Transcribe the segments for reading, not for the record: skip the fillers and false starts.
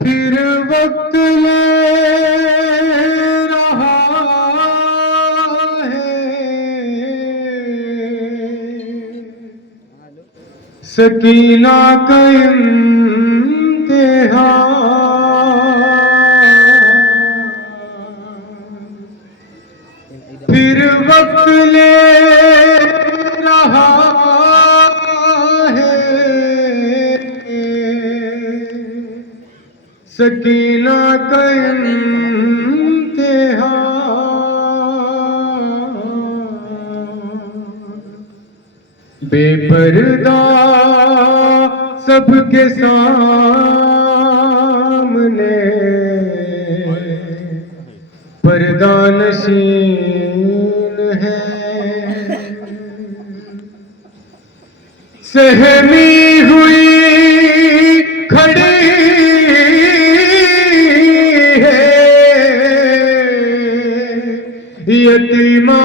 پھر وقت لے رہا ہے سکینہ کا امتحان، پھر وقت لے رہا ہے سکینہ کا امتحان، بے پردہ سب کے سامنے پردہ نشین ہے، سہمی ہوئی کھڑی یتیمہ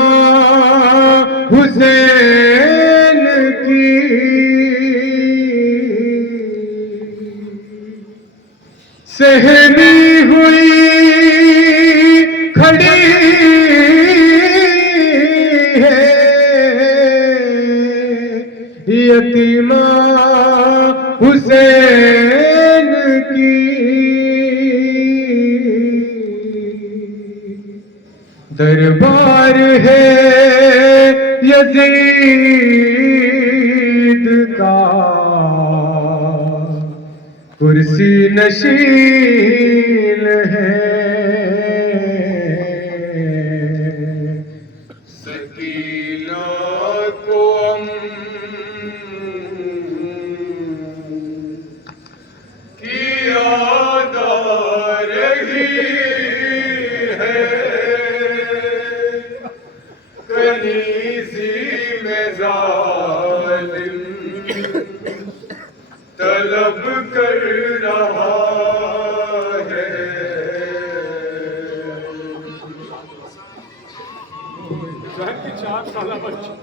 حسین کی، سہمی ہوئی کھڑی ہے یتیمہ حسین کی، دربار ہے یزید کا کرسی نشین ہے، سکینہ کو کی یاد آ رہی ہے، کنیزی میں ظالم طلب کر رہا ہے، ظاہر کی 4 سالہ بچہ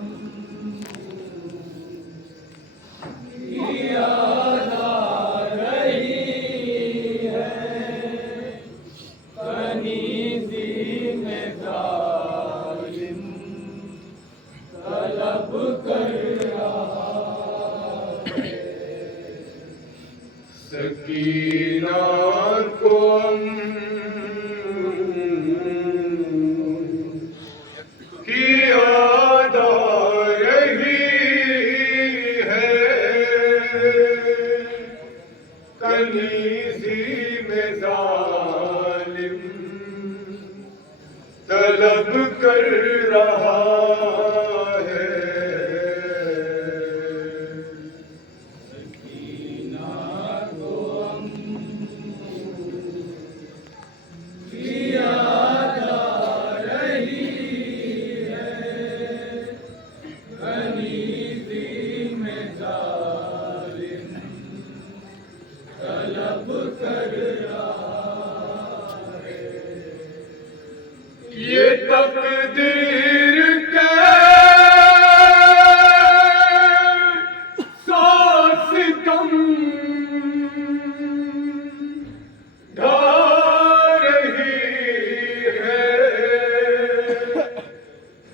یاد آ رہی ہے کنیزی میں ظالم طلب کر رہا ہے، سکینہ کو کی یاد آ رہی ہے، کنیزی میں ظالم طلب کر رہا ہے، سکینہ کو کی یاد آ رہی ہے، کنیزی میں ظالم طلب کر رہا ہے، یہ تقدیر کے سو ستم ڈھا رہی ہے،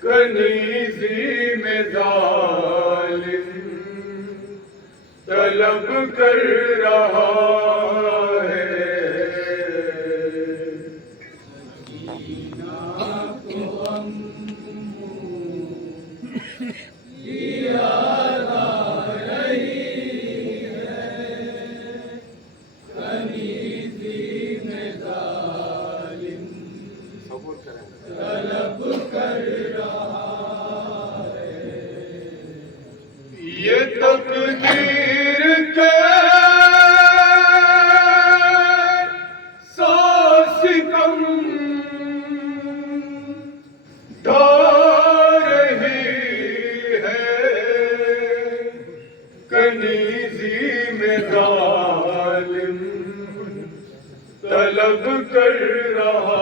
کنیزی میں ظالم طلب کر رہا ہے، یاد آ رہی ہے کنیزی میں ظالم طلب کر رہا ہے، یہ تقدیر کے سو ستم ڈھا رہی ہے، کنیزی میں ظالم طلب کر رہا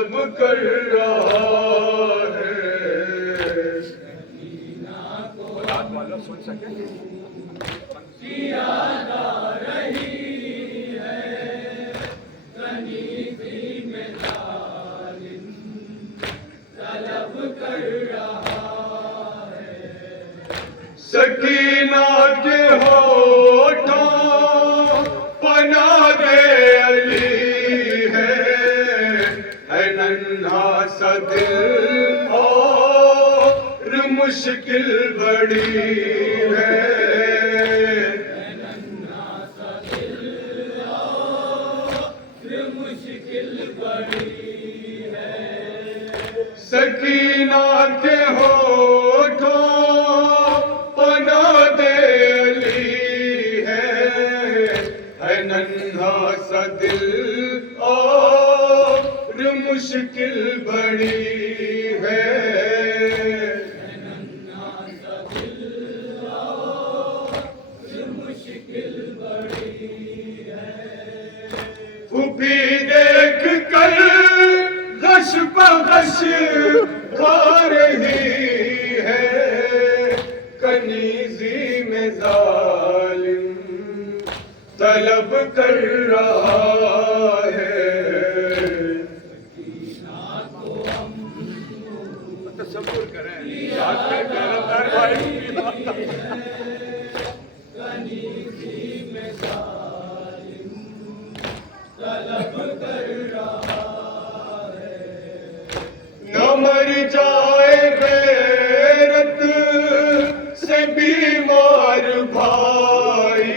طلب کر رہا ہے. رات والا سن سکے سکینہ کے ہوٹھوں پناہ دے علی ہے. اے ننھا سا دل اور مشکل بڑی ہے. سکینہ کے ہوٹھوں پناہ دے علی ہے. اے ننھا سا دل اور مشکل بڑی ہے. پھوپھی دیکھ کر غش بغش کھا رہی ہے. کنیزی میں ظالم طلب کر رہا ہے. تصور کریں ساتھ میں پیغمبر بھائی نہ مر جائے غیرت سے بیمار بھائی.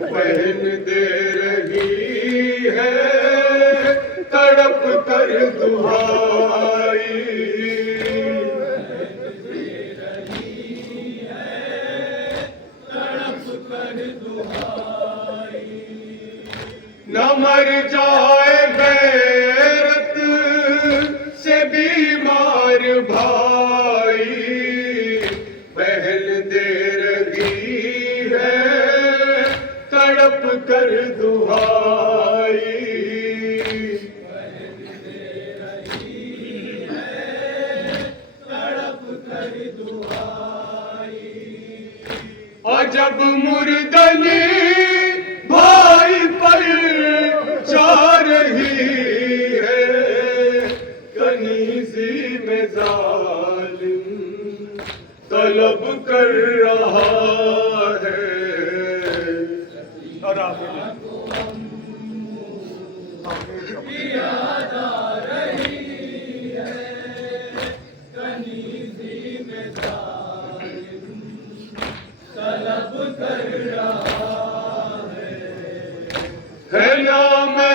بہن دے رہی ہے تڑپ کر دہائی. نہ مر جائے غیرت سے بیمار بھائی. پہل دے رہی ہے تڑپ کر دہائی. اور جب مردنی بھائی پر جا رہی ہے. کنیزی میں ظالم طلب کر رہا ہے. اور آپ ہے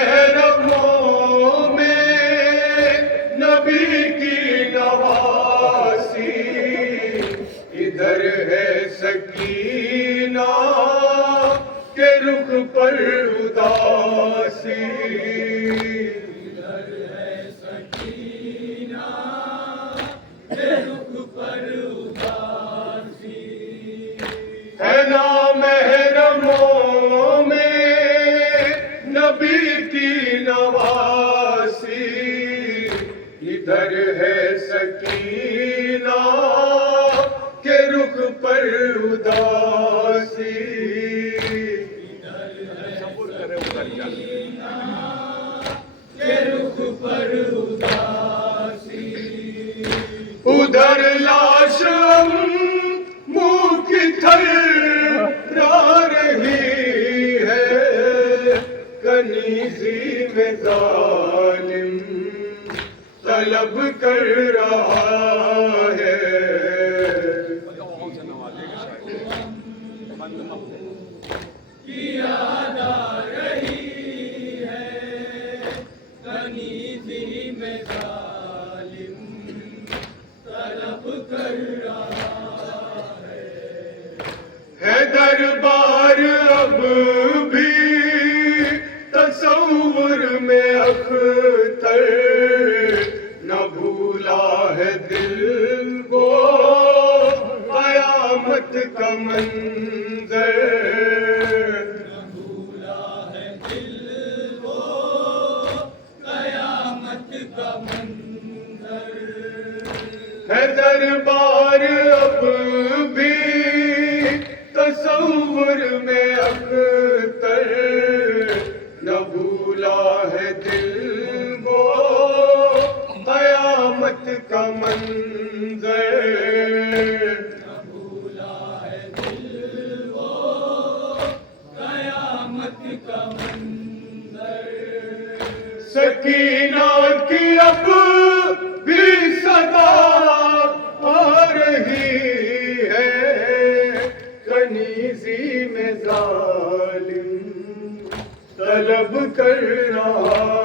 نامحرموں میں نبی کی نواسی. ادھر ہے سکینہ کے رخ پر اداسی. ہے نامحرموں میں نبی کی نواسی. ادھر ہے سکینہ کے رخ پر اداسی. تصور کریں ادھر جا ادھر لاش منہ کی تھرا رہی ہے. کنیزی میں ظالم طلب کر رہا ہے. وہاں سے نوازے گا شاید بند نہ ہو. ہے دربار اب بھی تصور میں اختر. نہ بھولا ہے دل کو قیامت کا منظر. دربار اب بھی تصور میں اختر نہ بھولا ہے دل وہ قیامت کا منظر نہ بھولا ہے دل وہ قیامت کا منظر سکینہ کی اب بھی صدا آ رہی ہے کنیزی میں ظالم طلب کر رہا